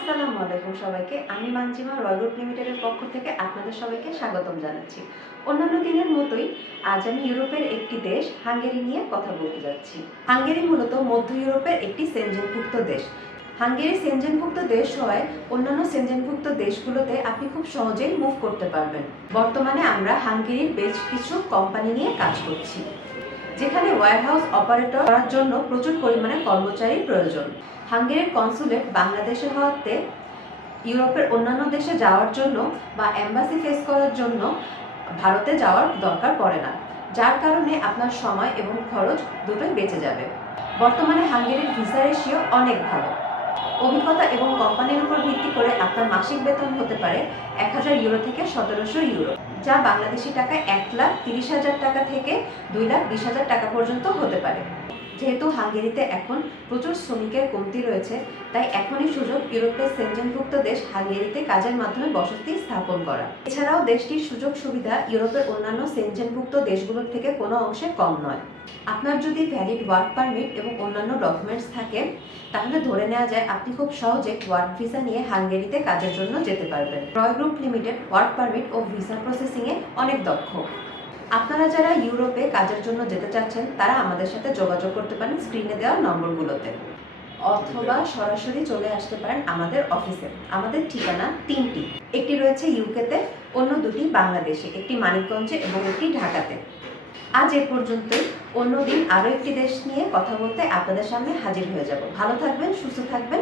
আসসালামু আলাইকুম সবাইকে। আমি মানজিমা রয়্যাল গ্রুপ লিমিটেডের পক্ষ থেকে আপনাদের সবাইকে স্বাগতম জানাচ্ছি। অন্যান্য দিনের মতোই আজ আমি ইউরোপের একটি দেশ হাঙ্গেরি নিয়ে কথা বলতে যাচ্ছি। হাঙ্গেরি মূলত মধ্য ইউরোপের একটি সেনজেনভুক্ত দেশ। হাঙ্গেরি সেনজেনভুক্ত দেশ হওয়ায় অন্যান্য সেনজেনভুক্ত দেশগুলোতে আপনি খুব সহজেই মুভ করতে পারবেন। বর্তমানে আমরা হাঙ্গেরির বেশ কিছু কোম্পানি নিয়ে কাজ করছি, যেখানে ওয়্যারহাউস অপারেটর করার জন্য প্রচুর পরিমাণে কর্মচারীর প্রয়োজন। হাঙ্গেরির কনসুলেট বাংলাদেশে হওয়াতে ইউরোপের অন্যান্য দেশে যাওয়ার জন্য বা এম্বাসি ফেস করার জন্য ভারতে যাওয়ার দরকার পড়ে না, যার কারণে আপনার সময় এবং খরচ দুটোই বেঁচে যাবে। বর্তমানে হাঙ্গেরির ভিসা রেশিও অনেক ভালো। অভিজ্ঞতা এবং কোম্পানির উপর ভিত্তি করে আপনার মাসিক বেতন হতে পারে 1000 ইউরো থেকে 1700 ইউরো, যা বাংলাদেশি টাকায় 1,30,000 টাকা থেকে 2,20,000 টাকা পর্যন্ত হতে পারে। যেহেতু হাঙ্গেরিতে এখন প্রচুর শ্রমিকের কমতি রয়েছে, তাই এখনই সুযোগ ইউরোপের সেনজেনভুক্ত দেশ হাঙ্গেরিতে কাজের মাধ্যমে বসতি স্থাপন করা। এছাড়াও দেশটির সুযোগ সুবিধা ইউরোপের অন্যান্য সেনজেনভুক্ত দেশগুলোর থেকে কোনো অংশে কম নয়। আপনার যদি ভ্যালিড ওয়ার্ক পারমিট এবং অন্যান্য ডকুমেন্টস থাকে, তাহলে ধরে নেওয়া যায় আপনি খুব সহজে ওয়ার্ক ভিসা নিয়ে হাঙ্গেরিতে কাজের জন্য যেতে পারবেন। Royal Group Limited work permit ও ভিসা প্রসেসিংয়ে অনেক দক্ষ। আপনারা যারা ইউরোপে কাজের জন্য যেতে চাচ্ছেন, তারা আমাদের সাথে যোগাযোগ করতে পারেন স্ক্রিনে দেওয়া নম্বরগুলোতে, অথবা সরাসরি চলে আসতে পারেন আমাদের অফিসে। আমাদের ঠিকানা 3টি, একটি রয়েছে ইউকেতে, অন্য দুটি বাংলাদেশে, একটি মানিকগঞ্জে এবং একটি ঢাকাতে। আজ এ পর্যন্তই। অন্যদিন আরও একটি দেশ নিয়ে কথা বলতে আপনাদের সামনে হাজির হয়ে যাব। ভালো থাকবেন, সুস্থ থাকবেন।